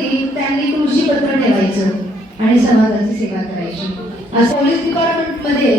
निवृत्ती त्यांनी तुळशी पत्र ठेवायचं आणि समाजाची सेवा करायची. असं पोलीस डिपार्टमेंटमध्ये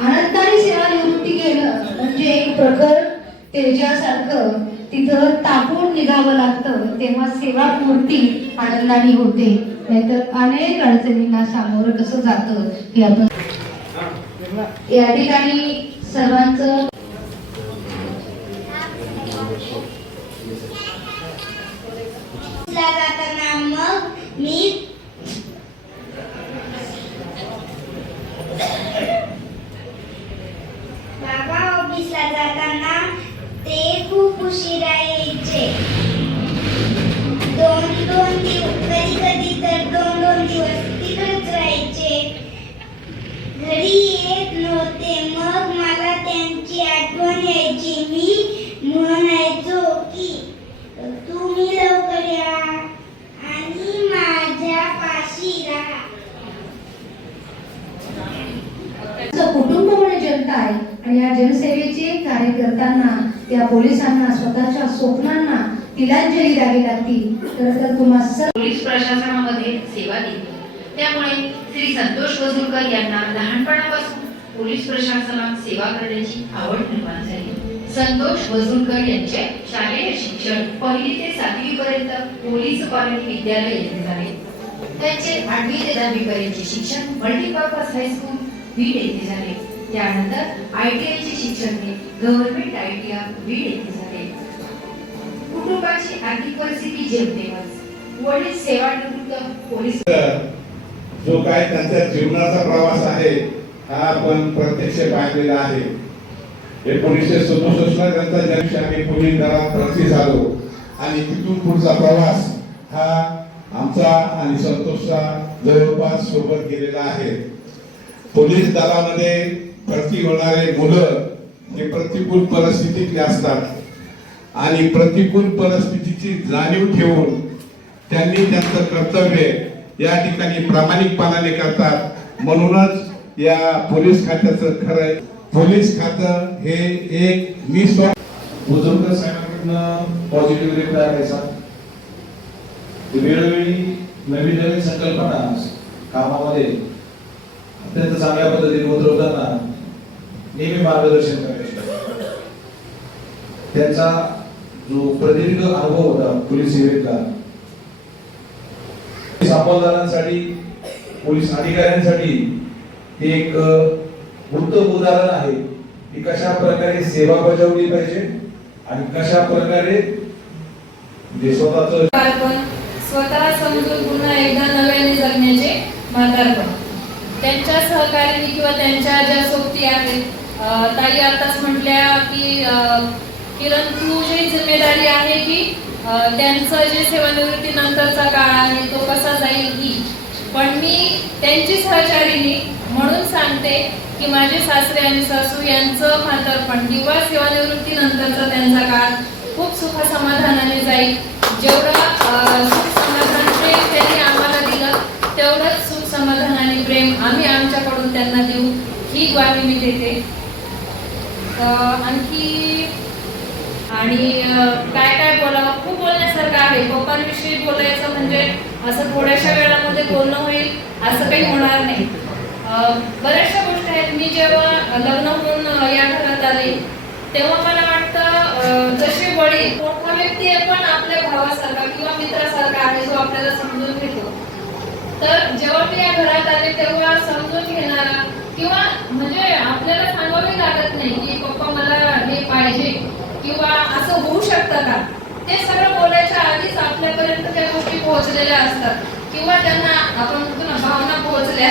आनंदाने सेवा निवृत्ती केलं म्हणजे एक प्रखर तेजासारखं तिथं तापून निघावं लागतं तेव्हा सेवा मूर्ती आनंदाने होते. नाहीतर अनेक अडचणींना सामोरं कसं जातं हे आपण या ठिकाणी सर्वांचं ला जाताना मग मी बाबा ऑफिसला जाताना ते खूप उशिरा यायचे दोन दोन दिवस कधी कधी तर दोन दोन दिवस तिकडेच राहायचे. घरी येत नव्हते मग मला त्यांची आठवण यायची. मी म्हणायचो की तुम्ही लवकर या आणि माझ्या पाशी राहा कुटुंब म्हणजे जनता आहे आणि या जनसेवेचे कार्य करताना त्या पोलिसांना स्वतःच्या स्वप्नांना तिलांजली द्यावी लागती. तर तर तुम्हा पोलीस प्रशासनामध्ये सेवा दिली त्यामुळे श्री संतोष वजुरकर यांना लहानपणापासून पोलीस प्रशासनात सेवा करण्याची आवड निर्माण झाली. संतोष वजुरकर यांचे शालेय शिक्षण पहिली ते सातवी पर्यंत पोलीस कॉलेज विद्यालय येथे झाले. त्यांचे आठवी ते दहावी पर्यंतचे शिक्षण मल्टीपर्पज हायस्कूल बीड येथे झाले. त्यानंतर आय टी आयचे शिक्षण हे government I T I Beed येथे झाले. कुटुंबाची आर्थिक परिस्थिती जेमतेमच. वडील सेवानिवृत्त पोलीस जो काय त्यांच्या जीवनाचा प्रवास आहे हा आपण प्रत्यक्ष पाहिलेला आहे. एकोणीसशे सदुसष्टला त्यांचा जन्म आम्ही पुणे दरात भरती झालो. आणि तिथून पुढचा प्रवास हा आमचा आणि संतोषचा जवळपास सोबत गेलेला आहे. पोलीस दलामध्ये भरती होणारे मुलं हे प्रतिकूल परिस्थितीतले असतात. आणि प्रतिकूल परिस्थितीची जाणीव ठेवून त्यांनी त्यांचं कर्तव्य या ठिकाणी प्रामाणिकपणाने करतात. म्हणूनच या पोलीस खात्याचं खरं आहे. पोलीस खातं हे एक मी स्व बुजुर्ग साहेबांकडनं पॉझिटिव्ह रिप्लाय द्यायचा वेळोवेळी नवीन नवीन संकल्पना कामामध्ये अत्यंत चांगल्या पद्धतीने उतरवताना नेहमी मार्गदर्शन करायचे त्यांचा जो प्रदीर्घ अनुभव होता पोलीस सेवेतला सामोलदारांसाठी पोलीस अधिकाऱ्यांसाठी हे एक अ, उत्तम उदाहरण आहे. की कशा प्रकारे सेवा बजावली पाहिजे आणि कशा प्रकारे म्हणजे जे स्वतःच स्वतः समजून पुन्हा एकदा नव्याने जगण्याचे म्हातारपण त्यांच्या सहकार्याने किंवा त्यांच्या ज्या सोबती आहेत ताई आताच म्हटल्या की किरण तू तुझी जिम्मेदारी आहे की त्यांचं जे सेवानिवृत्ती नंतरचा काळ आहे तो कसा जाईल ही. पण मी त्यांची सहचारिणी म्हणून सांगते की माझे सासरे आणि सासू यांचं म्हातारपण किंवा सेवानिवृत्ती नंतरचा त्यांचा काळ खूप सुख समाधानाने जाईल. जेवढं सुख समाधान प्रेम त्यांनी आम्हाला दिलं तेवढंच सुख समाधान आणि प्रेम आम्ही आमच्याकडून त्यांना देऊ. ही ग्वाही मी देते. आणखी आणि काय काय बोलावं? खूप बोलण्यासारखं आहे. पप्पांविषयी बोलायचं म्हणजे असं थोड्याशा वेळामध्ये बोलणं होईल असं काही होणार नाही. बऱ्याचशा गोष्टी आहेत. मी जेव्हा लग्न होऊन या घरात आले तेव्हा मला वाटतं जशी जसे वडील मोठा व्यक्ती आहे पण आपल्या भावासारखा किंवा मित्रासारखा आहे जो आपल्याला समजून घेतो. तर जेव्हा मी या घरात आले तेव्हा समजून घेणारा किंवा म्हणजे आपल्याला सांगावे लागत नाही की पप्पा मला हे पाहिजे किंवा असं होऊ शकतं का? ते सगळं बोलायच्या आधीच आपल्यापर्यंत त्या गोष्टी पोहोचलेल्या असतात. किंवा त्यांना आपण म्हणतो ना भावना पोहोचल्या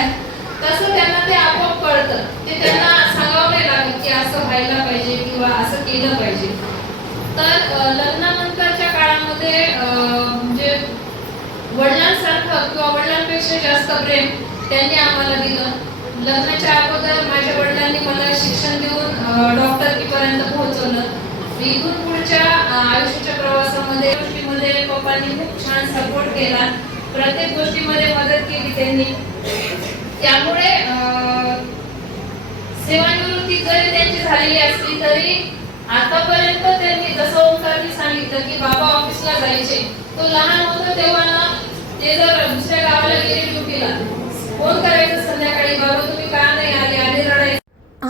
तसं त्यांना ते आपोआप कळतं. ते त्यांना सांगावं नाही लागत की असं व्हायला पाहिजे किंवा असं केलं पाहिजे. तर लग्नानंतरच्या काळामध्ये म्हणजे वडिलांसारखं किंवा वडिलांपेक्षा जास्त प्रेम त्यांनी आम्हाला दिलं. लग्नाच्या अगोदर माझ्या वडिलांनी मला शिक्षण देऊन डॉक्टर पर्यंत पोहोचवलं. इथून पुढच्या आयुष्याच्या प्रवासामध्ये गोष्टीमध्ये पप्पांनी खूप छान सपोर्ट केला. प्रत्येक गोष्टीमध्ये मदत केली त्यांनी. त्यामुळे अं, सेवानिवृत्ती जरी त्यांची झालेली असली तरी आतापर्यंत त्यांनी जसं ओंकारनी सांगितलं की बाबा ऑफिसला जायचे तो लहान होतो तेव्हा ना ते जर दुसऱ्या गावाला गेले ड्युटीला फोन करायचं